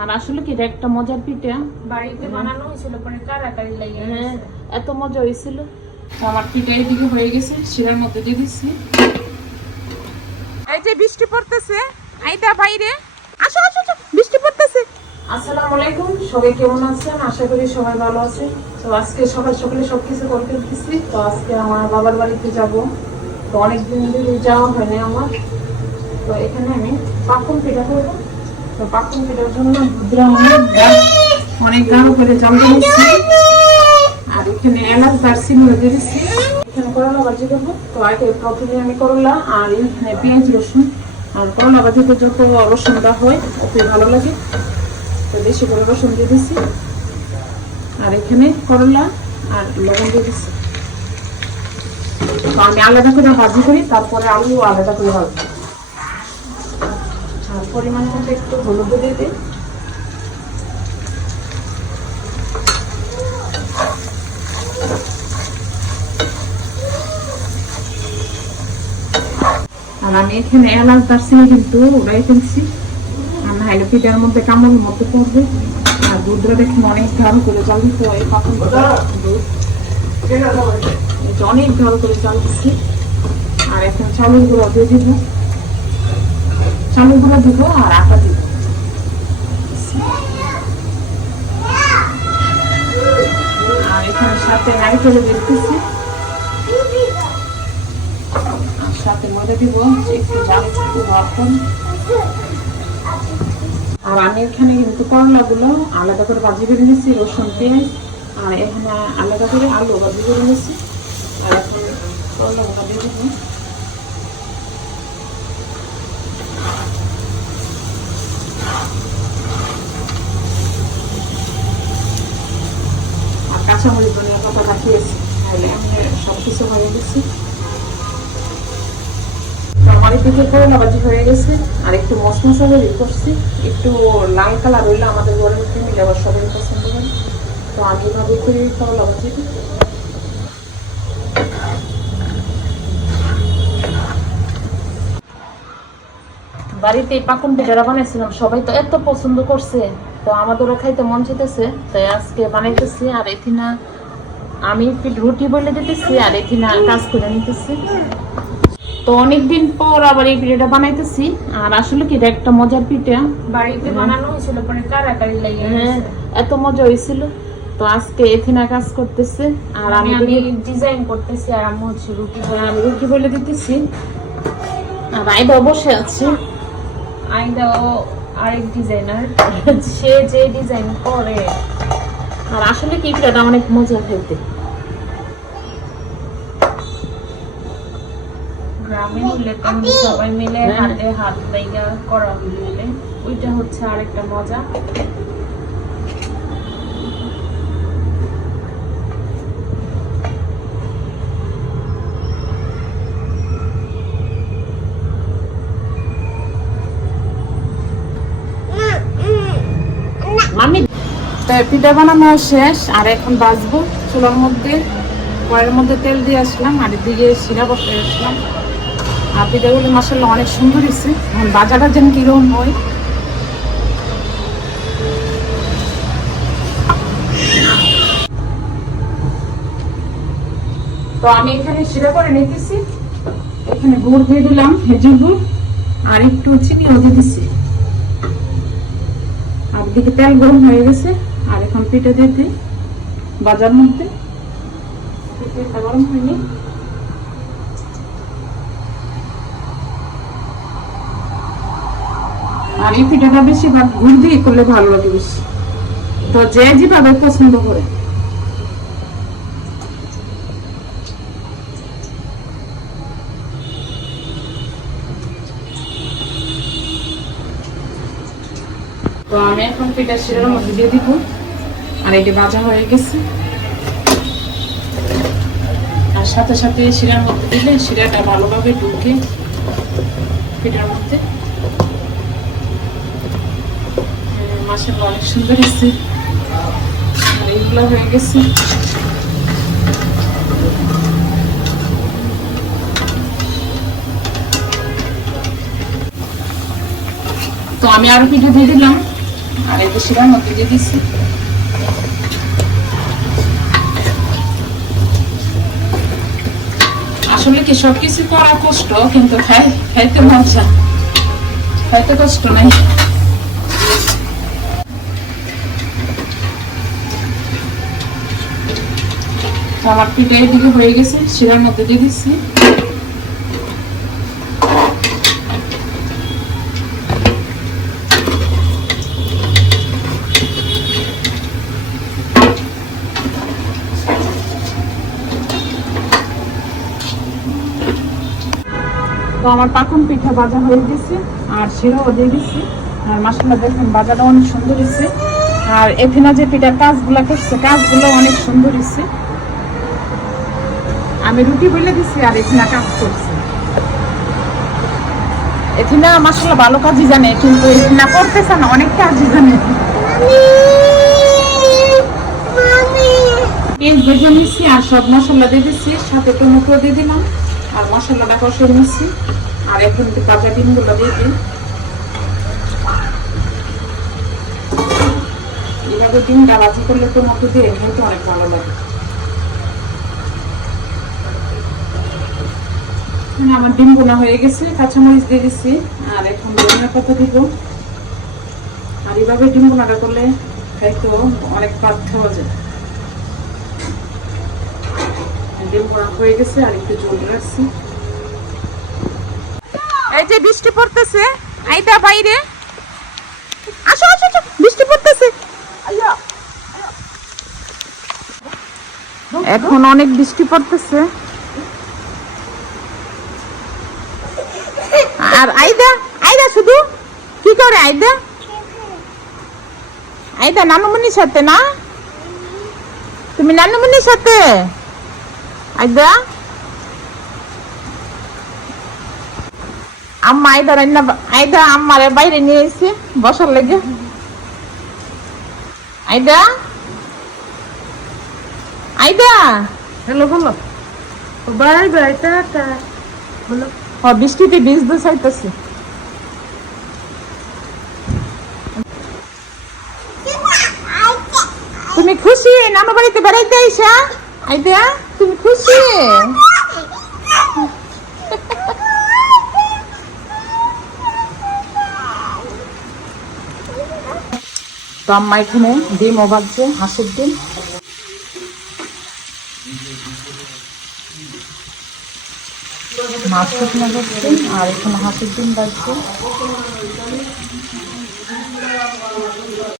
আর আসলে কি একটা মজার পিঠা। বাড়িতে বানানো হয়েছিল পরে কারাকারি লাগে হ্যাঁ এত মজা হয়েছিল। আমার পিঠা এদিকে হয়ে গেছে শিরার মধ্যে দিয়ে দিচ্ছি। এই যে বৃষ্টি পড়তেছে আইতা বাইরে। আসো আসো বৃষ্টি পড়তেছে। আসসালামু আলাইকুম সবাই কেমন আছেন? আশা করি সবাই ভালো আছে তো আজকে সকাল সকালে সবকিছু করতে উঠতেছি তো আজকে আমার বাবার বাড়িতে যাব। তো অনেকদিন ধরে যাওয়া হয়নি আমার। তো এখানে আমি পাকুন পিঠা করব। তো জন্য দুধরা অনেক অনেক গাঢ় করে জাল দিয়েছি আর এখানে এলাচ, দারচিনি দিয়ে দিচ্ছি। এখানে করলা ভাজি করব। তো আগে প্রথমে আমি করলা আর এখানে পেঁয়াজ, রসুন। আর করলা ভাজিতে যত রসুন দেওয়া হয়, অতই ভালো লাগে। তো বেশি করে রসুন দিয়ে দিচ্ছি। আর এখানে করলা আর লবণ দিয়ে দিচ্ছি। তো আমি আলাদা করে ভাজি করি, তারপরে আলু আলাদা করে আর পরিমাণ মতো একটু হলুদ দিয়ে দিই। আর আমি এখানে এলাচ দারচিনি কিন্তু উড়াই ফেলছি। আর নাহলে পিঠার মধ্যে কামড়ের মধ্যে পড়বে। আর দুধটা দেখুন অনেক গাঢ় করে চাল দিতে হয় দুধ অনেক গাঢ় করে চাল দিচ্ছি আর এখন চালের গুঁড়ো দিয়ে দিব। চালের গুঁড়ো দিব আর আটা দিব। আর এখানে সাথে সাথে দিব, একটু জাল আর আমি এখানে কিন্তু করলাগুলো আলাদা করে ভাজি করে নিয়েছি, রসুন, পেঁয়াজ। আর এখানে আলাদা করে আলু ভাজি করে নিয়েছি। আর এখন করলা ভাজি দেবো আর কাঁচামরিচ ধনিয়া পাতা রাখিয়েছি তাহলে আমি সব কিছু হয়ে গেছি। করলা হয়ে গেছে। আর একটু করছি। একটু লাল কালার হইলে আমাদের ঘরের মধ্যে মিলে আবার সবাই পছন্দ করে। তো আমি বাড়িতে পাকুন পিঠাটা বানাইছিলাম, সবাই তো এত পছন্দ করছে। তো আমাদেরও খাইতে মন চেতেছে তাই আজকে বানাইতেছি। আর এথিনা আমি পিঠ- রুটি বলে দিতেছি আর এথিনা কাজ করে নিতেছি। তো অনেকদিন পর আবার এই পিঠাটা বানাইতেছি আর আসলে কি এটা একটা মজার পিঠা। বাড়িতে বানানো হয়েছিল পরে কারাকারি লাগে হ্যাঁ এত মজা হয়েছিল। তো আজকে এথিনা কাজ করতেছে আর আমি আমি আমি ডিজাইন করতেছি আর আম্মু হচ্ছে রুটি আমি রুটি বলে দিতেছি। আর আইদা বসে আছে। আইদাও আরেক ডিজাইনার সে যে ডিজাইন করে আর আসলে কি পিঠাটা অনেক মজা খেতে গ্রামে হলে তখন সবাই মিলে হ্যাঁ। হাতে হাত লাইগা করা মিলে ওইটা হচ্ছে আরেকটা মজা তো পিঠা বানানো শেষ, আর এখন বাজবো চুলার মধ্যে। কড়াইয়ের মধ্যে তেল দিয়ে আসলাম, আর এদিকে শিরা বসে আসলাম আর পিঠাগুলো মশলা অনেক সুন্দর হয়েছে। এখন বাজারটা যেন কীরকম হয়। তো আমি এখানে শিরা করে নিতেছি। এখানে গুড় দিয়ে দিলাম খেজুর গুড়, আর একটু চিনিও দিয়ে দিচ্ছি আর দিকে তেল গরম হয়ে গেছে, আর এখন পিঠে দিয়ে দিই বাজার মধ্যে। গরম হয়নি। আর এই পিঠাটা বেশিরভাগ গুড় দিয়ে করলে ভালো লাগে বেশি। তো যে যেভাবে পছন্দ করে। আমি এখন পিঠা শিরার মধ্যে দিয়ে দিব। আর এটি ভাজা হয়ে গেছে। আর সাথে সাথে শিরার মধ্যে দিলে শিরাটা ভালোভাবে ঢুকে পিঠার মধ্যে। মাসের অনেক সুন্দর হয়েছে। আর এইগুলো হয়ে গেছে। তো আমি আরও পিঠা দিয়ে দিলাম। দিয়ে আসলে কি সবকিছু করা কষ্ট, কিন্তু খাই, খাইতে মজা। খাইতে কষ্ট নাই। আমার পিঠা এদিকে হয়ে গেছে, শিরার মধ্যে দিয়ে দিচ্ছি তো আমার পাকন পিঠা ভাজা হয়ে গেছে আর শিরাও দিয়ে দিচ্ছি আর মশলা দেখুন ভাজাটা অনেক সুন্দর হয়েছে। আর এফিনা যে পিঠার কাজগুলো করছে কাজগুলো অনেক সুন্দর হয়েছে। আমি রুটি বলে দিচ্ছি আর এফিনা কাজ করছে। এফিনা মশলা ভালো কাজই জানে কিন্তু এফিনা করতেছে না অনেক কাজই জানে। পেঁয়াজ ভেজে নিচ্ছি আর সব মশলা দিয়ে দিচ্ছি সাথে টমেটো দিয়ে দিলাম। আর মশলাটা কষে নিচ্ছি। আর এখন একটু কাঁচা ডিমগুলো দিয়ে দিই। এভাবে ডিমটা ভাজি করলে টমেটো দিয়ে খেতে অনেক ভালো লাগে। এখানে আমার ডিম বোনা হয়ে গেছে, কাঁচামরিচ দিয়ে দিচ্ছি, আর এখন ধনিয়া পাতা দিব। আর এভাবে ডিম বোনাটা করলে খাইতো অনেক ভাত খাওয়া যায়। এই যে বৃষ্টি পড়তেছে, আইদা বাইরে। আসো আসো, বৃষ্টি পড়তেছে। এখন অনেক বৃষ্টি পড়তেছে। আর আইদা আইদা শুধু? কি করে আইদা? আইদা নানুমনির সাথে না? তুমি নানুমনির সাথে? আইদা? আম্মা আইদা রান্না আইদা আম্মারে বাইরে নিয়ে বসার লেগে। আইদা? আইদা? হ্যালো বলো বাই বাই টাটা। বলো। ও বৃষ্টিতে ভিজতে চাইতেছে তুমি খুশি নানু বাড়িতে বেড়াইতে আইসা? আইদা? তুমি খুশি? তো আম্মা এখানে ডিম বাজছে হাঁসের ডিম। মাছ শুকনো করছে আর এখানে হাঁসের ডিম বাজছে।